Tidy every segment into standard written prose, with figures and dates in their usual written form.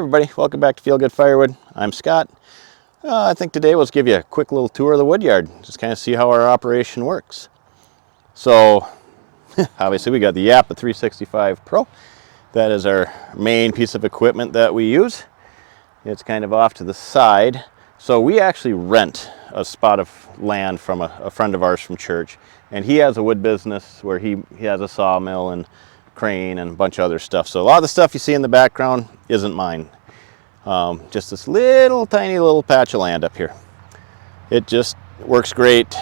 everybody, welcome back to Feel Good Firewood. I'm Scott. I think today we'll just give you a quick little tour of the woodyard, just kind of see how our operation works. So obviously we got the Yapa 365 Pro. That is our main piece of equipment that we use. It's kind of off to the side. So we actually rent a spot of land from a friend of ours from church, and he has a wood business where he has a sawmill and crane and a bunch of other stuff. So a lot of the stuff you see in the background isn't mine. Just this little tiny little patch of land up here. It just works great.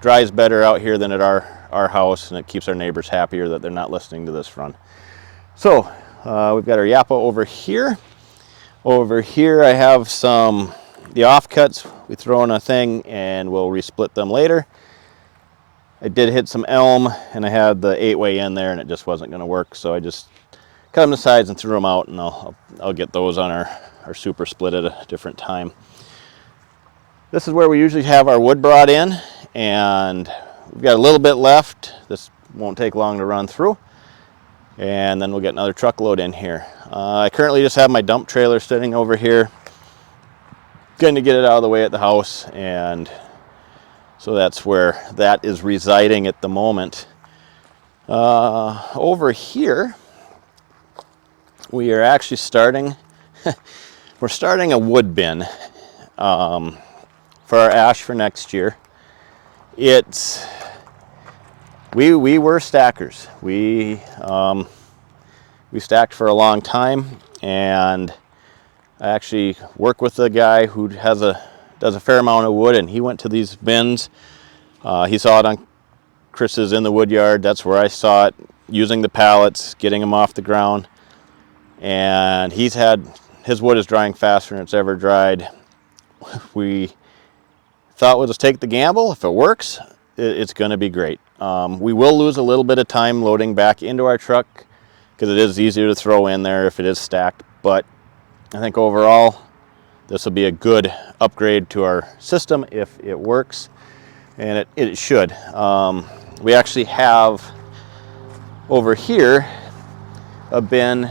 Dries better out here than at our house, and it keeps our neighbors happier that they're not listening to this run. So we've got our Yapa over here. Over here I have the offcuts. We throw in a thing and we'll resplit them later. I did hit some elm and I had the 8-way in there and it just wasn't going to work, so I just cut them to sides and threw them out, and I'll get those on our super split at a different time. This is where we usually have our wood brought in, and we've got a little bit left. This won't take long to run through, and then we'll get another truckload in here. I currently just have my dump trailer sitting over here, going to get it out of the way at the house, and so that's where that is residing at the moment. Over here we are actually starting we're starting a wood bin for our ash for next year. We were stackers. We stacked for a long time, and I actually work with a guy who does a fair amount of wood, and he went to these bins. He saw it on Chris's in the wood yard. That's where I saw it, using the pallets, getting them off the ground. And his wood is drying faster than it's ever dried. We thought we'll just take the gamble. If it works, it's going to be great. We will lose a little bit of time loading back into our truck because it is easier to throw in there if it is stacked, but I think overall this will be a good upgrade to our system if it works, and it should. We actually have over here a bin.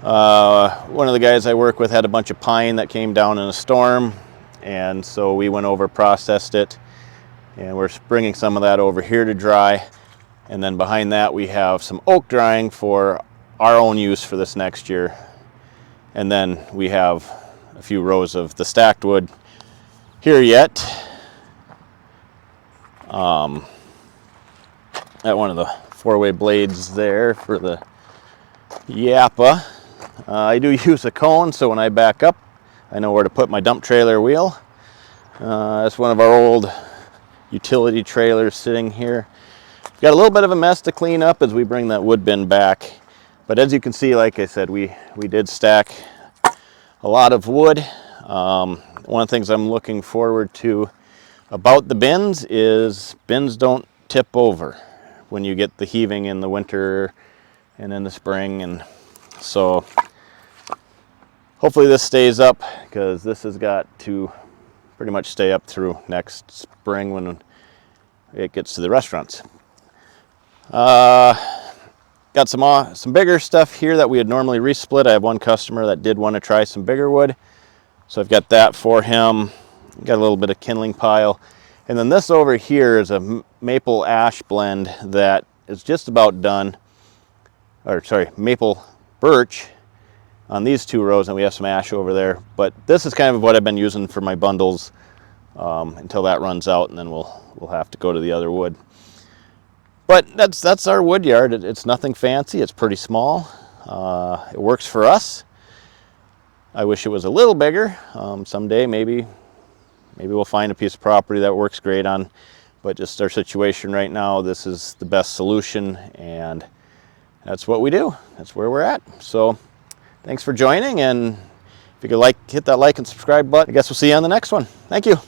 One of the guys I work with had a bunch of pine that came down in a storm, and so we went over, processed it, and we're bringing some of that over here to dry. And then behind that we have some oak drying for our own use for this next year. And then we have a few rows of the stacked wood here yet. At one of the 4-way blades there for the Yapa. I do use a cone, so when I back up, I know where to put my dump trailer wheel. That's one of our old utility trailers sitting here. Got a little bit of a mess to clean up as we bring that wood bin back. But as you can see, like I said, we did stack a lot of wood. One of the things I'm looking forward to about the bins is bins don't tip over when you get the heaving in the winter and in the spring, and so hopefully this stays up, because this has got to pretty much stay up through next spring when it gets to the restaurants. Got some bigger stuff here that we would normally resplit. I have one customer that did want to try some bigger wood, so I've got that for him. Got a little bit of kindling pile, and then this over here is a maple ash blend that is just about done. Or sorry, maple birch on these 2 rows, and we have some ash over there. But this is kind of what I've been using for my bundles until that runs out, and then we'll have to go to the other wood. But that's our wood yard. It's nothing fancy. It's pretty small. It works for us. I wish it was a little bigger. Someday maybe we'll find a piece of property that works great on. But just our situation right now, this is the best solution, and that's what we do. That's where we're at. So thanks for joining, and if you could hit that like and subscribe button. I guess we'll see you on the next one. Thank you.